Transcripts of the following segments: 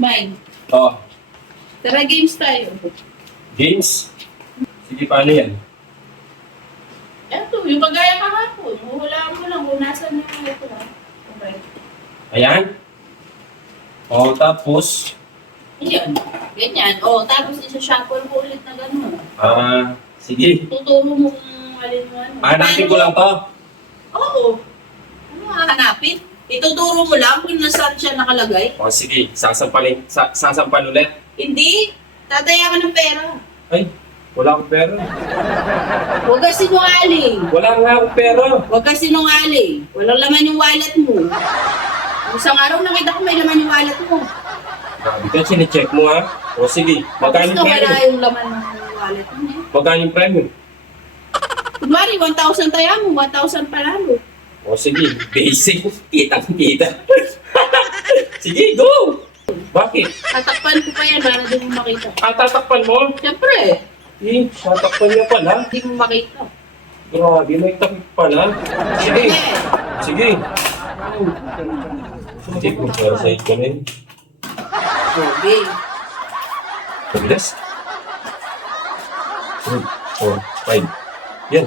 Mine. Oh, Tara, games tayo. games? Sige, paano yan? Eto, yung kagaya kahapon. Huhulaan mo lang kung nasan yung ito. Okay. Ayan. Oh, tapos, Ayan. Ganyan. O, tapos isa-shuffle ko ulit na gano'n. sige. Tuturo mo kung alin mo ano. Hanapin ko lang to. Oo. Ano hahanapin? Ituturo mo lang kung nasaan siya nakalagay. O, sige. Sasampal ulit. Hindi. Tataya ka ng pera. Ay, wala akong pera. Huwag ka sinungaling. Wala nga akong pera. Huwag ka sinungaling. Walang laman yung wallet mo. Isang araw nakita ko may laman yung wallet mo. Grabe ka, sinicheck mo ha. O, sige. Magkano Tapos yung wala premium? yung laman ng wallet mo. Magkano yung premium? Kunwari, 1,000 taya mo, 1,000 palalo. O, sige. Basic. Kitang-kita. Sige, go! Bakit? Tatakpan ko pa yan para di mo makita. Tatakpan mo? Siyempre, Tatakpan niya pala. di mo makita. Grabe, may takip pala. Sige. Sige. Hindi ko para sa ito na yun. Okay. Pagdas. 3, 4, 5. Yan.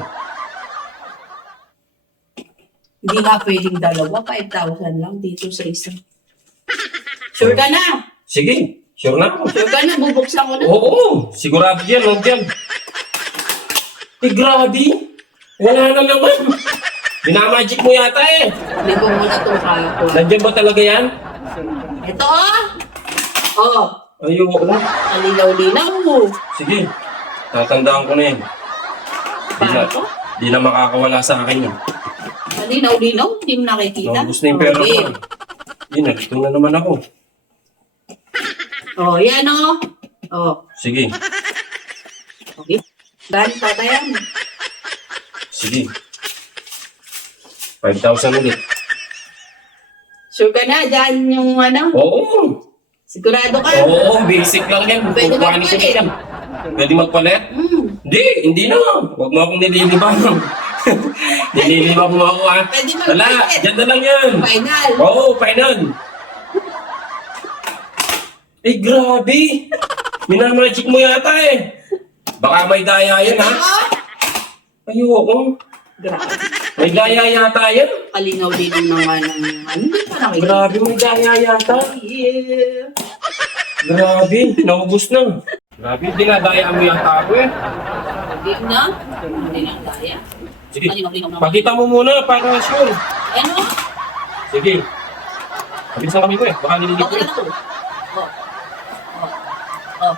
Hindi nga pwedeng dalawa, 5,000 lang dito sa isa. Sure ka na? Sige. Sure na ako. Sure ka na? Bubuksan ko na? Oo. Sigurado yan. Huwag yan. Grabe. Wala na naman. Binamagic mo yata eh. Hindi ko muna itong kahapon. Nandiyan ba talaga yan? Ito oh! Ayoko na. Kalinaw-linaw mo. Sige. Tatandaan ko na yan. Paano? Di na makakawala sa akin yan. Kalinaw-linaw? Hindi mo nakikita? Naubos na yung pera ko. Okay. Hindi, nalito na naman ako. Oh, yan oh. Oh, Sige. okay. Dahil tatayan. Sige. 5,000 ulit. Sure ka na? Diyan yung ano? Oo. Sigurado ka? Oo, basic lang yan. Pwede Kukuhanin ko magpalit. yan. Pwede magpalit? Hindi na. Huwag mo akong nililibang. Nililibang mo ako ha. Pwede Wala, magpalit. dyan na lang yan. Final. Oo, final. Eh, grabe. Minamagic mo yata eh. Baka may daya yan ha. Oh, Ayoko. grabe. May daya yata yan. Kalinaw-linaw naman ng ano. Hindi pa nakikita. Grabe, may daya yata. Yeah. Grabe, naubos na. Grabe, dinadaya mo yata ako eh. Hindi na. Hindi na daya. Sige, Kalinaw-linaw naman. pakita mo muna para sure. Ano? Sige. Pabilisan kami ko eh. Baka nililig ko Okay eh. na to. Oh. Oh.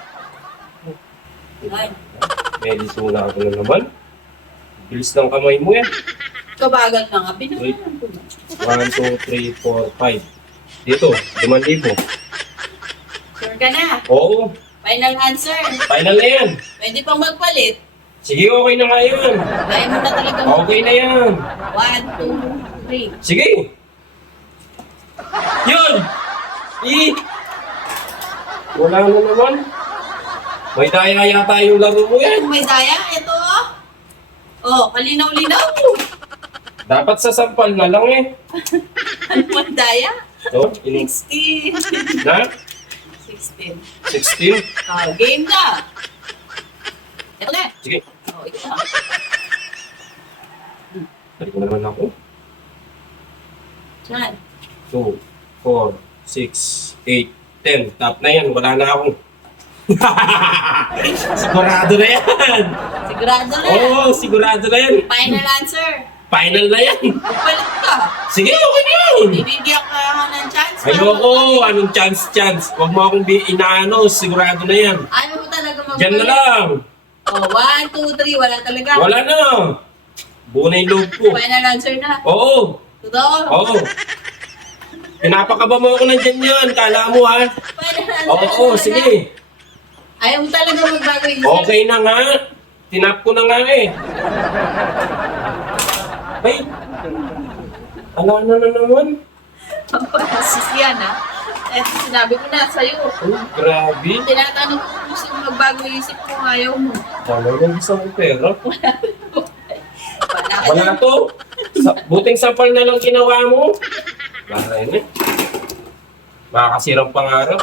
Oh. Ay. Medis muna ako na naman. Bilis ng kamay mo eh. Kabagal na nga. Binabalan ko na. 1, 2, 3, 4, 5. Dito, 5,000. Sure ka na? Oo, Final answer. final na yan. Pwede pang magpalit. Sige, okay na nga yan. Kaya mo na talaga Okay na yan. 1, 2, 3. Sige. Yun! Wala na naman. May daya yata yung laro mo yan. May daya. Ito oh. Oh, kalinaw-linaw. Dapat sa sampal na lang eh. Ano may daya? So, 16. na? 16. 16? Oh, game na. Ito na. Sige. Oh, ito na. Dali ko naman ako. Saan? 2, 4, 6, 8, 10. Top na yan. Wala na ako. Sigurado na yan. Sigurado na. Oo, sigurado na yan. Final answer. Final na yan. Magpalit ka. Sige, okay na yan. Bibigyan ka ng chance. Ayoko, anong chance. Huwag mo akong inaano, sigurado na yan. Ayaw mo talaga magpalit. Diyan na lang. Oh, 1, 2, 3. Wala talaga. Wala na. Buo na yung loob ko. Final answer na. Oo, Totoo. oo. Pinapakaba mo ako ng dyan yan. Kala mo ha. Final answer Oo, na. sige. Ayaw mo talaga magbago isip. Okay na nga. Tinap ko na nga eh. Ay, ala na naman. Sis yan ha. Eh, sinabi ko na sa'yo. Ay, grabe. Tinatanong ko kung gusto mo magbago isip mo, ayaw mo. Wala na isang pera. Wala ka Wala na. to. Buting sampal na lang ginawa mo. Wala na yun eh. Makakasirang pangarap.